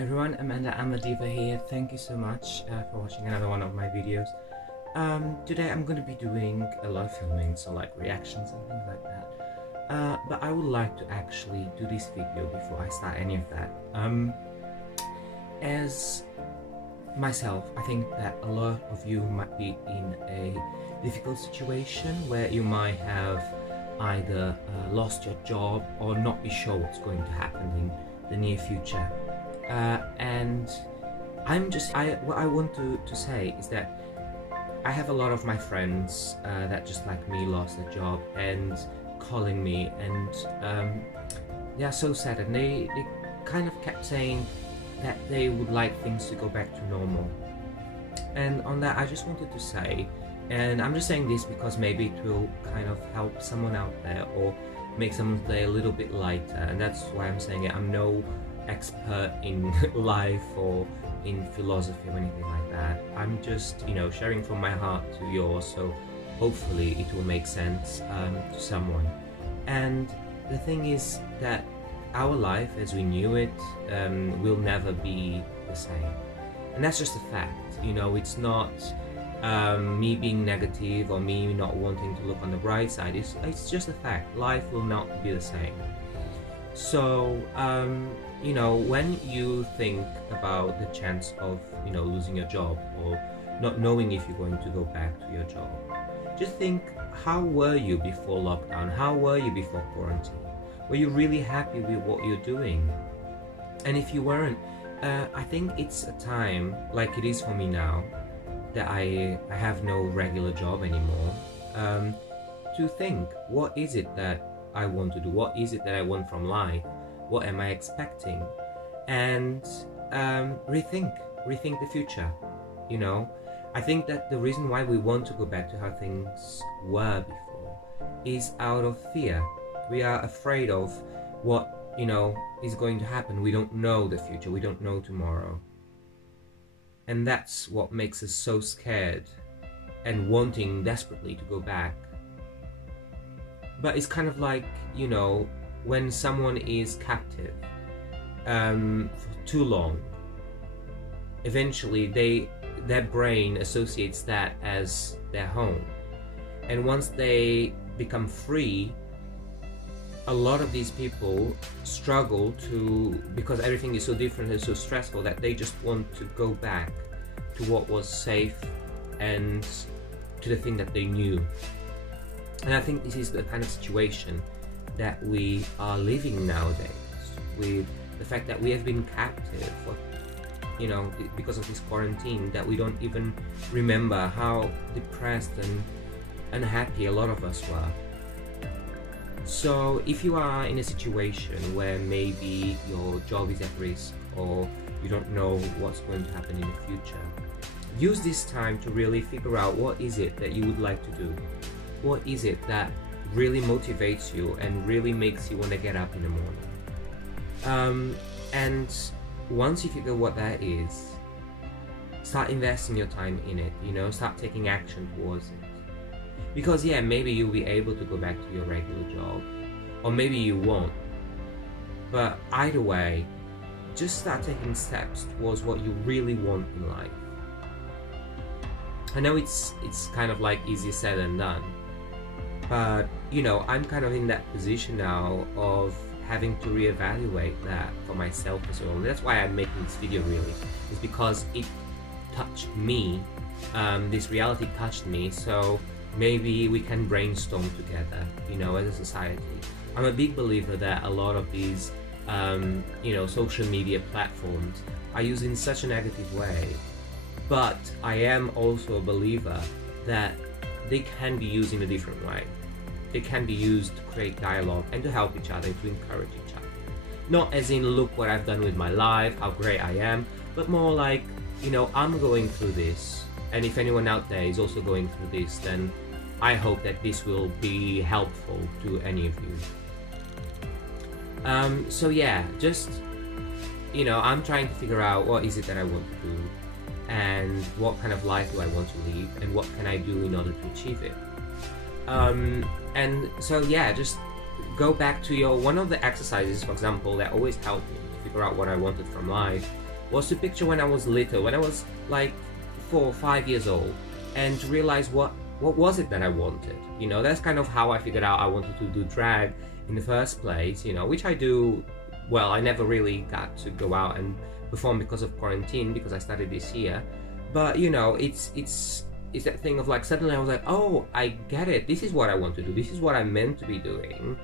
Hi everyone, Amanda Amadiva here. Thank you so much for watching another one of my videos. Today I'm going to be doing a lot of filming, so like reactions and things like that. But I would like to actually do this video before I start any of that. As myself, I think that a lot of you might be in a difficult situation where you might have either lost your job or not be sure what's going to happen in the near future. And what I want to say is that I have a lot of my friends that just like me lost their job and calling me, and they are so sad, and they kind of kept saying that they would like things to go back to normal. And on that I just wanted to say, and I'm just saying this because maybe it will kind of help someone out there or make someone's day a little bit lighter, and that's why I'm saying it. I'm no expert in life or in philosophy or anything like that. I'm just, sharing from my heart to yours, so hopefully it will make sense to someone. And the thing is that our life as we knew it will never be the same, and that's just a fact. It's not me being negative or me not wanting to look on the bright side. It's just a fact. Life will not be the same. So when you think about the chance of losing your job or not knowing if you're going to go back to your job, just think, how were you before lockdown? How were you before quarantine? Were you really happy with what you're doing? And if you weren't, I think it's a time, like it is for me now, that I have no regular job anymore, to think, what is it that I want to do? What is it that I want from life? What am I expecting? And rethink the future. I think that the reason why we want to go back to how things were before is out of fear. We are afraid of what is going to happen. We don't know the future. We don't know tomorrow. And that's what makes us so scared and wanting desperately to go back. But it's kind of like, when someone is captive for too long, eventually their brain associates that as their home. And once they become free, a lot of these people struggle because everything is so different and so stressful, that they just want to go back to what was safe and to the thing that they knew. And I think this is the kind of situation that we are living nowadays, with the fact that we have been captive for, because of this quarantine, that we don't even remember how depressed and unhappy a lot of us were. So if you are in a situation where maybe your job is at risk, or you don't know what's going to happen in the future, use this time to really figure out what is it that you would like to do. What is it that really motivates you and really makes you want to get up in the morning? And once you figure what that is, start investing your time in it, start taking action towards it. Because maybe you'll be able to go back to your regular job, or maybe you won't. But either way, just start taking steps towards what you really want in life. I know it's kind of like easier said than done, but I'm kind of in that position now of having to reevaluate that for myself as well. And that's why I'm making this video, really, is because it touched me. This reality touched me, so maybe we can brainstorm together, as a society. I'm a big believer that a lot of these social media platforms are used in such a negative way, but I am also a believer that they can be used in a different way. They can be used to create dialogue and to help each other, to encourage each other. Not as in, look what I've done with my life, how great I am, but more like, I'm going through this, and if anyone out there is also going through this, then I hope that this will be helpful to any of you. I'm trying to figure out what is it that I want to do, and what kind of life do I want to live, and what can I do in order to achieve it. Just go back to one of the exercises, for example, that always helped me to figure out what I wanted from life was to picture when I was little, when I was like 4 or 5 years old, and to realize what was it that I wanted. You know, that's kind of how I figured out I wanted to do drag in the first place, you know, which I do. Well, I never really got to go out and perform because of quarantine, because I started this year. But you know, it's that thing of like, suddenly I was like, oh, I get it, this is what I want to do, this is what I'm meant to be doing,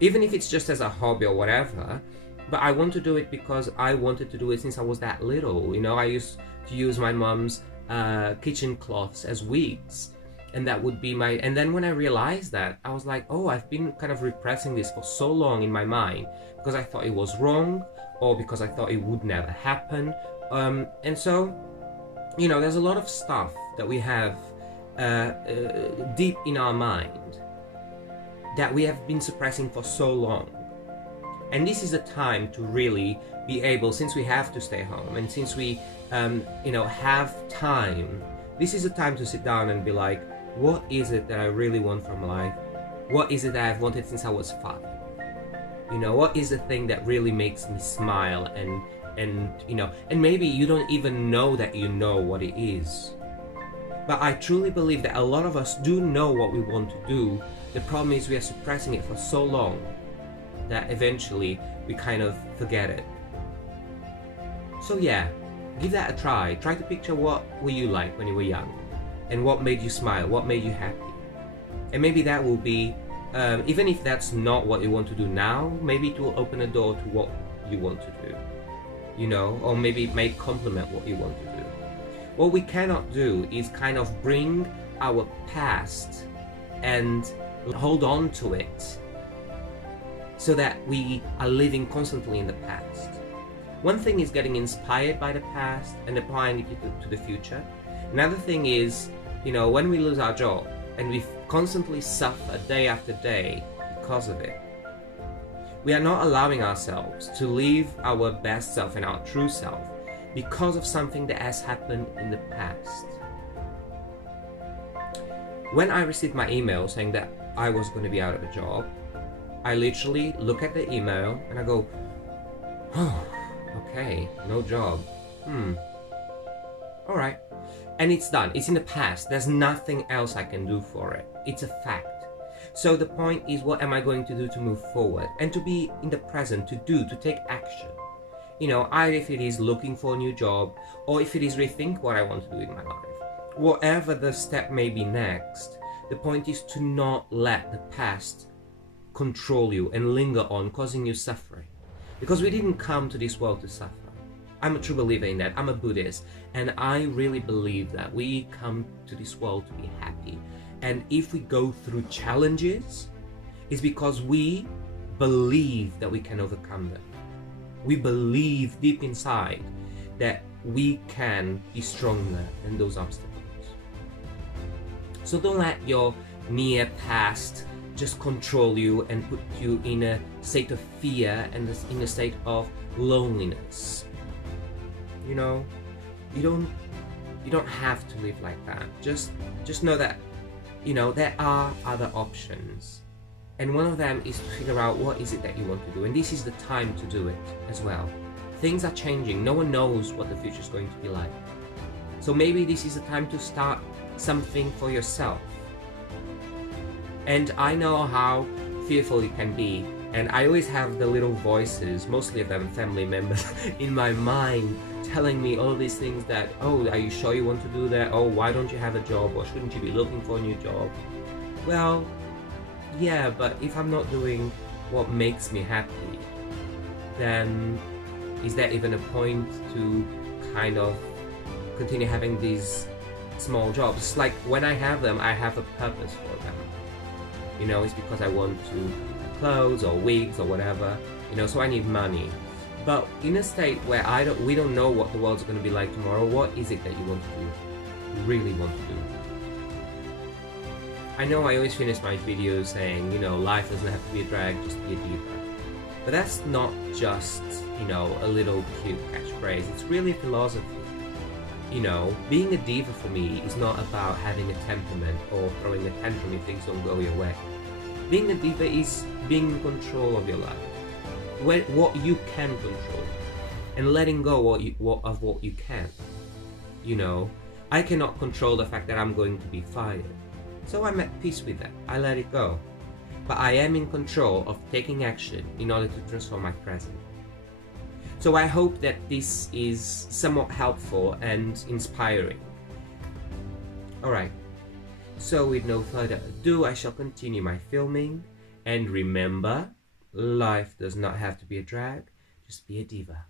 even if it's just as a hobby or whatever. But I want to do it because I wanted to do it since I was that little. You know, I used to use my mom's kitchen cloths as wigs, and that would be my, and then when I realized that, I was like, oh, I've been kind of repressing this for so long in my mind because I thought it was wrong, or because I thought it would never happen. And so, you know, there's a lot of stuff that we have deep in our mind that we have been suppressing for so long. And this is a time to really be able, since we have to stay home, and since we you know, have time, this is a time to sit down and be like, what is it that I really want from life? What is it that I've wanted since I was 5? You know, what is the thing that really makes me smile? And you know, and maybe you don't even know that you know what it is. But I truly believe that a lot of us do know what we want to do. The problem is we are suppressing it for so long that eventually we kind of forget it. So yeah, give that a try. Try to picture what were you like when you were young, and what made you smile, what made you happy. And maybe that will be, even if that's not what you want to do now, maybe it will open a door to what you want to do, you know, or maybe it may complement what you want to do. What we cannot do is kind of bring our past and hold on to it so that we are living constantly in the past. One thing is getting inspired by the past and applying it to the future. Another thing is, you know, when we lose our job and we constantly suffer day after day because of it, we are not allowing ourselves to live our best self and our true self because of something that has happened in the past. When I received my email saying that I was going to be out of a job, I literally look at the email and I go, oh, okay, no job. Alright. And it's done. It's in the past. There's nothing else I can do for it. It's a fact. So the point is, what am I going to do to move forward? And to be in the present, to take action. You know, either if it is looking for a new job, or if it is rethink what I want to do in my life. Whatever the step may be next, the point is to not let the past control you and linger on, causing you suffering. Because we didn't come to this world to suffer. I'm a true believer in that. I'm a Buddhist, and I really believe that we come to this world to be happy. And if we go through challenges, it's because we believe that we can overcome them. We believe deep inside that we can be stronger than those obstacles. So don't let your near past just control you and put you in a state of fear and in a state of loneliness. You know, you don't have to live like that. Just know that, you know, there are other options. And one of them is to figure out what is it that you want to do. And this is the time to do it as well. Things are changing. No one knows what the future is going to be like. So maybe this is the time to start something for yourself. And I know how fearful it can be. And I always have the little voices, mostly of them family members, in my mind telling me all these things that, oh, are you sure you want to do that? Oh, why don't you have a job? Or shouldn't you be looking for a new job? Well, yeah, but if I'm not doing what makes me happy, then is there even a point to kind of continue having these small jobs? Like, when I have them, I have a purpose for them. You know, it's because I want to have clothes or wigs or whatever, you know, so I need money. But in a state where we don't know what the world's going to be like tomorrow, what is it that you want to do? You really want to do? I know I always finish my videos saying, you know, life doesn't have to be a drag, just be a diva. But that's not just, you know, a little cute catchphrase. It's really a philosophy. You know, being a diva for me is not about having a temperament or throwing a tantrum if things don't go your way. Being a diva is being in control of your life. What you can control. and letting go of what you can. You know, I cannot control the fact that I'm going to be fired, so I'm at peace with that. I let it go. But I am in control of taking action in order to transform my present. So I hope that this is somewhat helpful and inspiring. Alright, so with no further ado, I shall continue my filming. And remember, life does not have to be a drag, just be a diva.